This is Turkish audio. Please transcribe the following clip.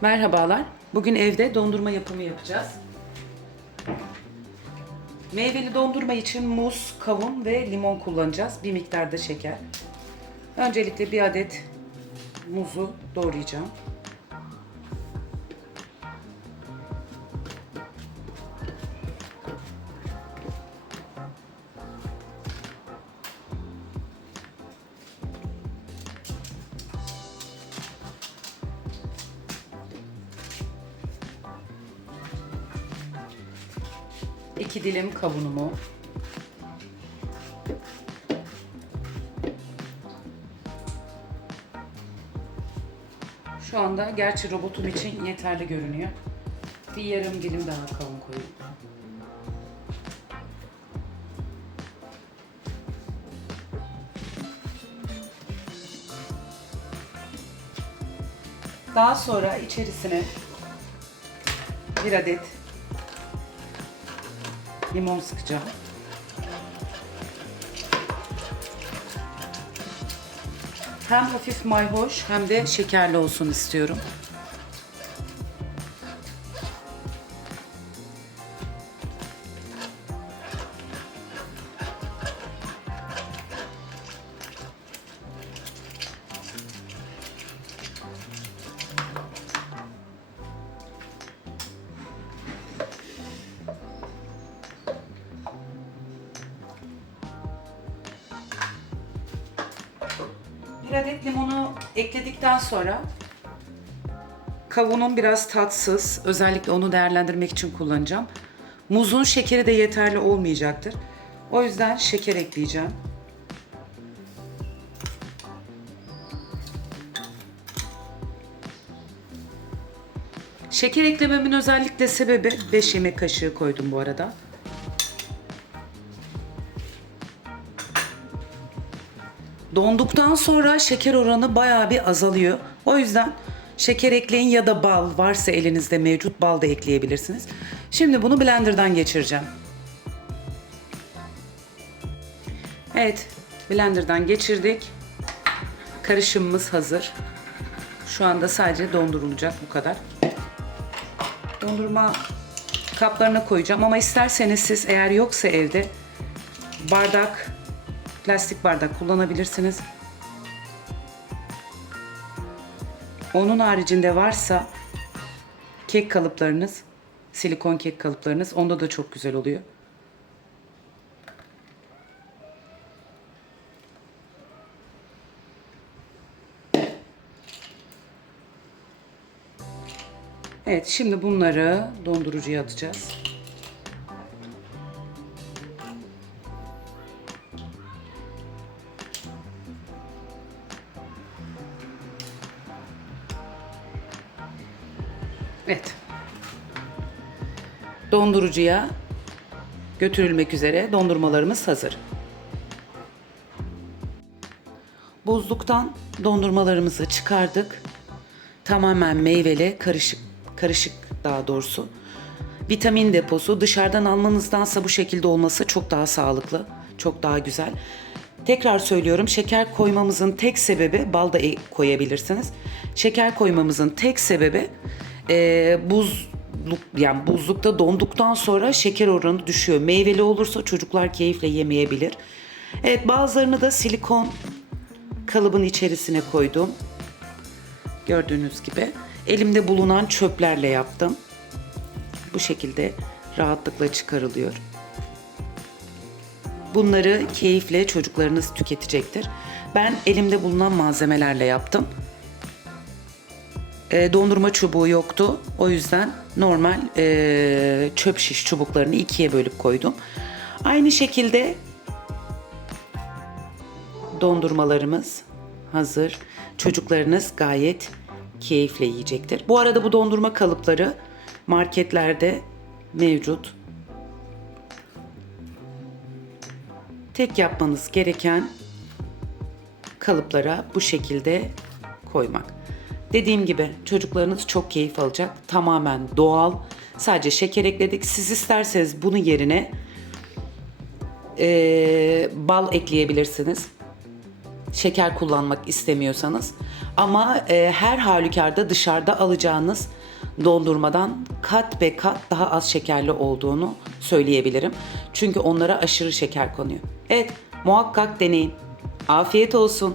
Merhabalar. Bugün evde dondurma yapımı yapacağız. Meyveli dondurma için muz, kavun ve limon kullanacağız. Bir miktar da şeker. Öncelikle bir adet muzu doğrayacağım. İki dilim kavunumu. Şu anda gerçi robotum için yeterli görünüyor. Bir yarım dilim daha kavun koyayım. Daha sonra içerisine bir adet limon sıkacağım. Hem hafif mayhoş hem de şekerli olsun istiyorum. Bir adet limonu ekledikten sonra kavunun biraz tatsız. Özellikle onu değerlendirmek için kullanacağım. Muzun şekeri de yeterli olmayacaktır. O yüzden şeker ekleyeceğim. Şeker eklememin özellikle sebebi 5 yemek kaşığı koydum bu arada. Donduktan sonra şeker oranı bayağı bir azalıyor. O yüzden şeker ekleyin ya da bal varsa elinizde mevcut bal da ekleyebilirsiniz. Şimdi bunu blenderdan geçireceğim. Evet, blenderdan geçirdik. Karışımımız hazır. Şu anda sadece dondurulacak bu kadar. Dondurma kaplarına koyacağım ama isterseniz siz eğer yoksa evde bardak plastik bardak kullanabilirsiniz. Onun haricinde varsa kek kalıplarınız, silikon kek kalıplarınız onda da çok güzel oluyor. Evet, şimdi bunları dondurucuya atacağız. Evet. Dondurucuya götürülmek üzere dondurmalarımız hazır. Buzluktan dondurmalarımızı çıkardık. Tamamen meyveli, karışık karışık daha doğrusu. Vitamin deposu dışarıdan almanızdansa bu şekilde olması çok daha sağlıklı, çok daha güzel. Tekrar söylüyorum şeker koymamızın tek sebebi bal da e- koyabilirsiniz. Şeker koymamızın tek sebebi e, buzluk yani buzlukta donduktan sonra şeker oranı düşüyor. Meyveli olursa çocuklar keyifle yemeyebilir. Evet bazılarını da silikon kalıbın içerisine koydum. Gördüğünüz gibi elimde bulunan çöplerle yaptım. Bu şekilde rahatlıkla çıkarılıyor. Bunları keyifle çocuklarınız tüketecektir. Ben elimde bulunan malzemelerle yaptım. E, dondurma çubuğu yoktu. O yüzden normal e, çöp şiş çubuklarını ikiye bölüp koydum. Aynı şekilde dondurmalarımız hazır. Çocuklarınız gayet keyifle yiyecektir. Bu arada bu dondurma kalıpları marketlerde mevcut. Tek yapmanız gereken kalıplara bu şekilde koymak. Dediğim gibi çocuklarınız çok keyif alacak. Tamamen doğal. Sadece şeker ekledik. Siz isterseniz bunun yerine eee, bal ekleyebilirsiniz. şeker kullanmak istemiyorsanız. Ama e, her halükarda dışarıda alacağınız dondurmadan kat be kat daha az şekerli olduğunu söyleyebilirim. Çünkü onlara aşırı şeker konuyor. Evet, muhakkak deneyin. Afiyet olsun.